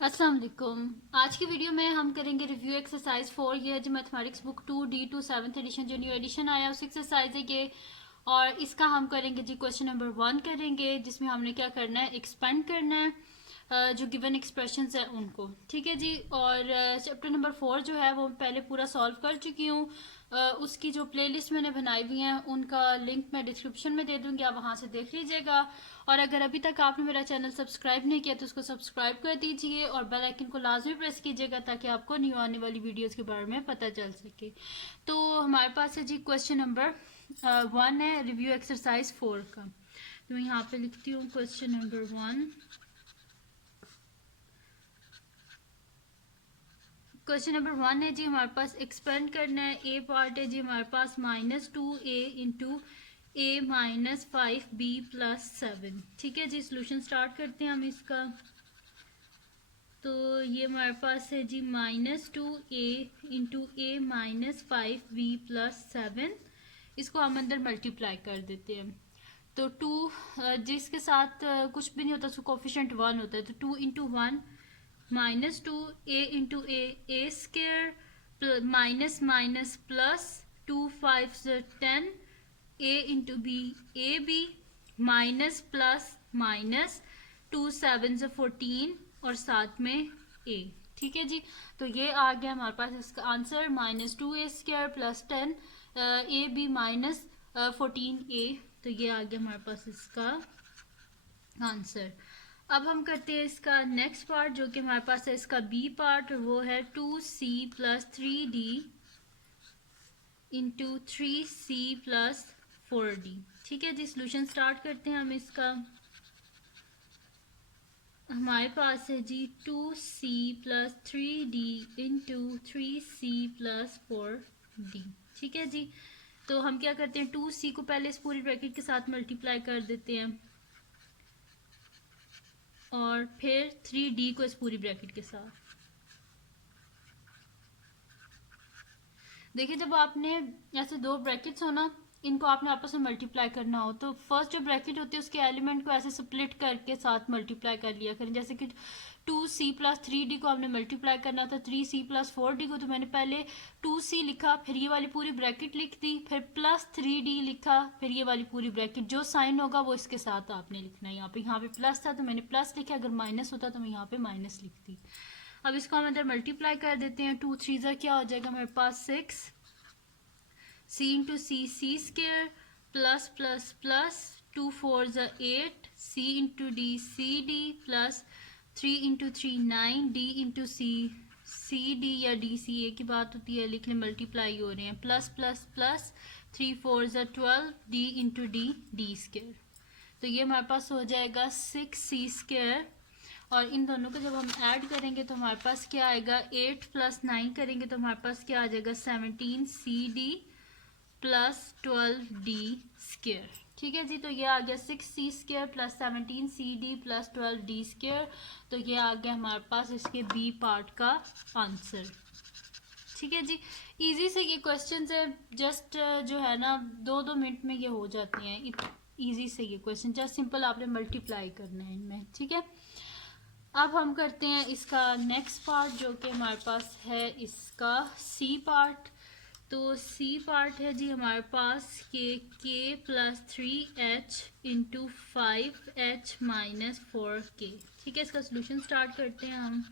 अस्सलाम वालेकुम। आज की वीडियो में हम करेंगे रिव्यू एक्सरसाइज 4। ये है जी mathematics book 2D2 7th edition जो न्यू एडिशन आया उस एक्सरसाइज है ये। और इसका हम करेंगे जी क्वेश्चन नंबर 1 करेंगे, जिसमें हमने क्या करना है, एक्सपेंड करना है जो गिवन एक्सप्रेशंस है उनको। ठीक है जी। और चैप्टर नंबर 4 जो है वो पहले पूरा सॉल्व कर चुकी हूँ। उसकी जो प्लेलिस्ट मैंने बनाई हुई है उनका लिंक मैं डिस्क्रिप्शन में दे दूंगी, आप वहाँ से देख लीजिएगा। और अगर अभी तक आपने मेरा चैनल सब्सक्राइब नहीं किया तो उसको सब्सक्राइब कर दीजिए और बेल आइकन को लाजमी प्रेस कीजिएगा ताकि आपको न्यू आने वाली वीडियोस के बारे में पता चल सके। तो हमारे पास है जी क्वेश्चन नंबर 1 है रिव्यू एक्सरसाइज 4 का। तो मैं यहाँ पे लिखती हूँ क्वेश्चन नंबर 1। क्वेश्चन नंबर 1 है जी हमारे पास एक्सपेंड करना है। ए पार्ट है जी हमारे पास -2a इंटू a -5b+7। ठीक है जी, सोल्यूशन स्टार्ट करते हैं हम इसका। तो ये हमारे पास है जी -2a इंटू a -5b+7। इसको हम अंदर मल्टीप्लाई कर देते हैं। तो 2 जिसके साथ कुछ भी नहीं होता उसको कोफिशिएंट 1 होता है, तो 2 into 1 -2a into a square minus minus plus 2 5 10 a into a b minus plus minus 2 7 14 और साथ में a। ठीक है जी। तो ये आ गया हमारे पास इसका answer -2a square plus 10 a b minus 14a। तो ये आ गया हमारे पास इसका आंसर। अब हम करते हैं इसका नेक्स्ट पार्ट जो कि हमारे पास है इसका बी पार्ट, वो है 2c plus 3d into 3c plus 4d। ठीक है जी, सोल्यूशन स्टार्ट करते हैं हम इसका। हमारे पास है जी 2c plus 3d into 3c plus 4d। ठीक है जी। तो हम क्या करते हैं, 2c को पहले इस पूरी ब्रैकेट के साथ मल्टीप्लाई कर देते हैं और फिर 3d को इस पूरी ब्रैकेट के साथ। देखिए, जब आपने ऐसे दो ब्रैकेट्स हो ना, इनको आपने आपस में मल्टीप्लाई करना हो तो फर्स्ट जो ब्रैकेट होती है उसके एलिमेंट को ऐसे स्प्लिट करके साथ मल्टीप्लाई कर लिया करें। जैसे कि 2c प्लस 3d को हमने मल्टीप्लाई करना था 3c प्लस 4d को, तो मैंने पहले 2c लिखा, फिर ये वाली पूरी ब्रैकेट लिख दी, फिर प्लस 3d लिखा, फिर ये वाली पूरी ब्रैकेट। जो साइन होगा वो इसके साथ आपने लिखना है। यहाँ पे प्लस था तो मैंने प्लस लिखा, अगर माइनस होता तो मैं यहाँ पे माइनस लिखती। अब इसको हम अंदर मल्टीप्लाई कर देते हैं। 2 3 क्या हो जाएगा मेरे पास 6 c into C square plus plus plus 2 4 8 c into D plus 3 into 3 9 d into C D या डी सी ए की बात होती है, लिखने मल्टीप्लाई हो रहे हैं, plus plus plus 3 4 12 d into D square. तो ये हमारे पास हो जाएगा 6c स्केयर। और इन दोनों को जब हम ऐड करेंगे तो हमारे पास क्या आएगा, 8 प्लस 9 करेंगे तो हमारे पास क्या आ जाएगा, 17cd प्लस 12d स्केयर। ठीक है जी। तो ये आ गया 6c square plus 17cd plus 12d square. तो ये आ गया हमारे पास इसके बी पार्ट का आंसर। ठीक है जी। इजी से ये क्वेश्चन है, जस्ट जो है ना 2-2 मिनट में ये हो जाते हैं। इजी से ये क्वेश्चन जस्ट सिंपल आपने मल्टीप्लाई करना है इनमें। ठीक है। अब हम करते हैं इसका नेक्स्ट पार्ट जो कि हमारे पास है इसका सी पार्ट। तो सी पार्ट है जी हमारे पास के plus 3h into 5h minus 4k। ठीक है, इसका सोल्यूशन स्टार्ट करते हैं हम।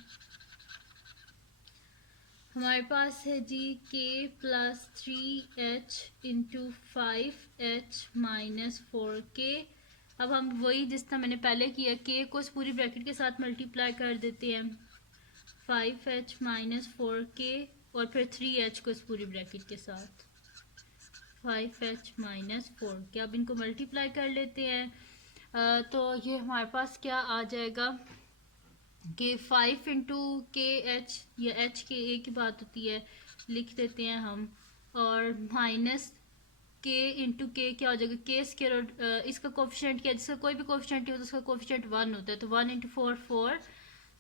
हमारे पास है जी k plus 3h into 5h minus 4k। अब हम वही जिस तरह मैंने पहले किया, k को इस पूरी ब्रैकेट के साथ मल्टीप्लाई कर देते हैं 5h माइनस 4k और फिर 3h को इस पूरी ब्रैकेट के साथ 5h माइनस 4k। अब इनको मल्टीप्लाई कर लेते हैं। तो ये हमारे पास क्या आ जाएगा कि 5 इंटू के एच या एच के ए की बात होती है, लिख देते हैं हम, और माइनस के इंटू के क्या हो जाएगा, के स्केयर। और इसका कोफिशिएंट क्या है, जिसका कोई भी कोफिशिएंट नहीं होता उसका कोफिशिएंट 1 होता है। तो 1 इंटू 4 4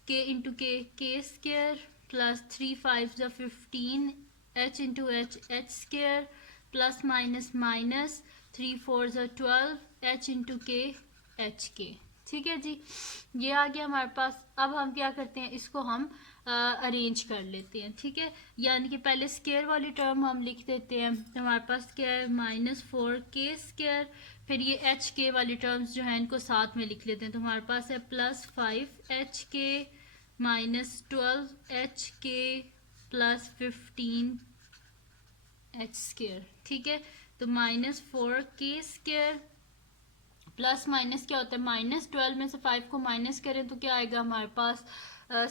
के इंटू के square plus 3 5 15 H into H square plus minus minus 3 4 12 H into के एच के। ठीक है जी, ये आ गया हमारे पास। अब हम क्या करते हैं, इसको हम अरेंज कर लेते हैं। ठीक है, यानी कि पहले स्केयर वाली टर्म हम लिख देते हैं। तो हमारे पास क्या है, -4k²। फिर ये एच के वाली टर्म्स जो हैं इनको साथ में लिख लेते हैं। तो हमारे पास है +5hk -12hk +15h²। ठीक है, तो -4k² प्लस माइनस क्या होता है, -12 में से 5 को माइनस करें तो क्या आएगा हमारे पास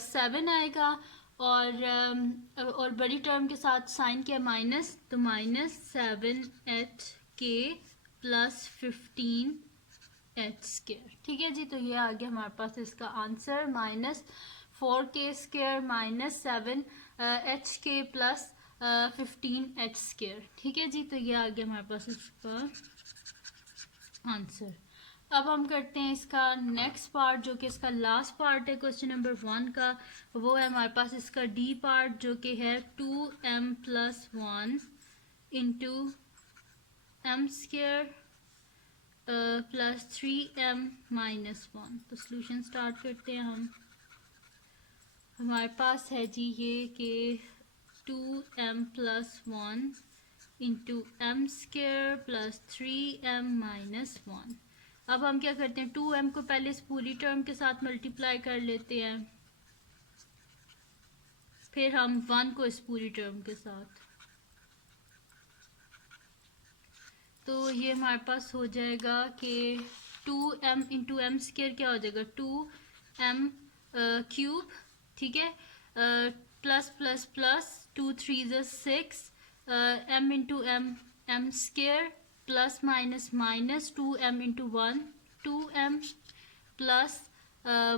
7 आएगा। और बड़ी टर्म के साथ साइन क्या है, माइनस, तो -7hk +15h²। ठीक है जी, तो ये आ गया हमारे पास इसका आंसर, -4k² -7hk +15h²। ठीक है जी, तो ये आ गया हमारे पास इसका आंसर। अब हम करते हैं इसका नेक्स्ट पार्ट, जो कि इसका लास्ट पार्ट है क्वेश्चन नंबर 1 का। वो है हमारे पास इसका डी पार्ट, जो कि है 2m+1 इंटू m² +3m-1। तो सोल्यूशन स्टार्ट करते हैं हम। हमारे पास है जी ये कि 2m+1 इंटू m² +3m-1। अब हम क्या करते हैं, 2m को पहले इस पूरी टर्म के साथ मल्टीप्लाई कर लेते हैं, फिर हम 1 को इस पूरी टर्म के साथ। तो ये हमारे पास हो जाएगा कि 2m इंटू m² क्या हो जाएगा, 2m³। ठीक है, plus plus plus 2 3 6, m into m² plus minus minus 2m into 1 2m plus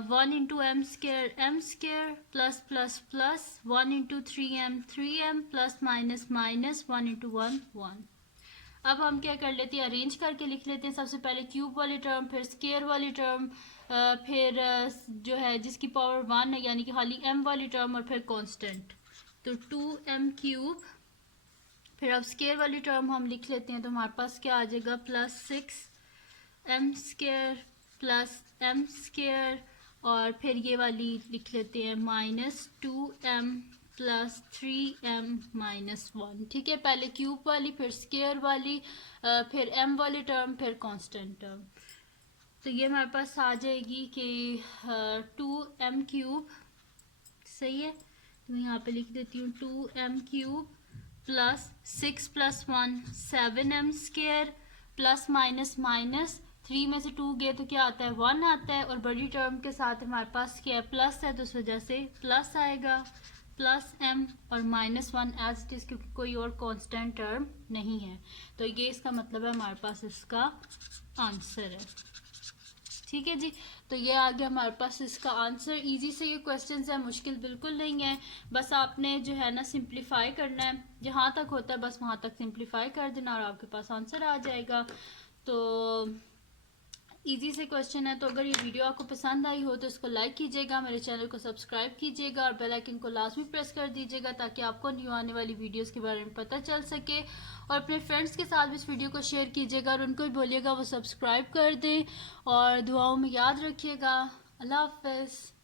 1 into m² plus plus plus 1 into 3m plus minus minus 1 into 1 1। अब हम क्या कर लेते हैं, अरेंज करके लिख लेते हैं। सबसे पहले क्यूब वाली टर्म, फिर स्केयर वाली टर्म, फिर जो है जिसकी पावर 1 है यानी कि खाली m वाली टर्म, और फिर कांस्टेंट। तो 2m³, फिर अब स्केयर वाली टर्म हम लिख लेते हैं। तो हमारे पास क्या आ जाएगा, +6m² +m², और फिर ये वाली लिख लेते हैं -2m +3m-1। ठीक है, पहले क्यूब वाली, फिर स्केयर वाली, फिर m वाली टर्म, फिर कांस्टेंट टर्म। तो ये हमारे पास आ जाएगी कि 2m³ सही है। तो मैं यहाँ पे लिख देती हूँ 2m³ plus 6 + 1 7m² plus minus minus 3 में से 2 गए तो क्या आता है, 1 आता है। और बड़ी टर्म के साथ हमारे पास क्या है, प्लस है, तो उस वजह से प्लस आएगा, प्लस m और -1 एज इट इज, क्योंकि कोई और कांस्टेंट टर्म नहीं है। तो ये इसका मतलब है हमारे पास इसका आंसर है। ठीक है जी, तो ये आ गया हमारे पास इसका आंसर। इजी से ये क्वेश्चंस है, मुश्किल बिल्कुल नहीं है। बस आपने जो है ना सिंप्लीफाई करना है, जहाँ तक होता है बस वहाँ तक सिंप्लीफाई कर देना और आपके पास आंसर आ जाएगा। तो इजी से क्वेश्चन है। तो अगर ये वीडियो आपको पसंद आई हो तो इसको लाइक कीजिएगा, मेरे चैनल को सब्सक्राइब कीजिएगा और बेल आइकन को लाजमी प्रेस कर दीजिएगा, ताकि आपको न्यू आने वाली वीडियोस के बारे में पता चल सके। और अपने फ्रेंड्स के साथ भी इस वीडियो को शेयर कीजिएगा और उनको भी बोलिएगा वो सब्सक्राइब कर दें। और दुआओं में याद रखिएगा। अल्लाह हाफ़िज़।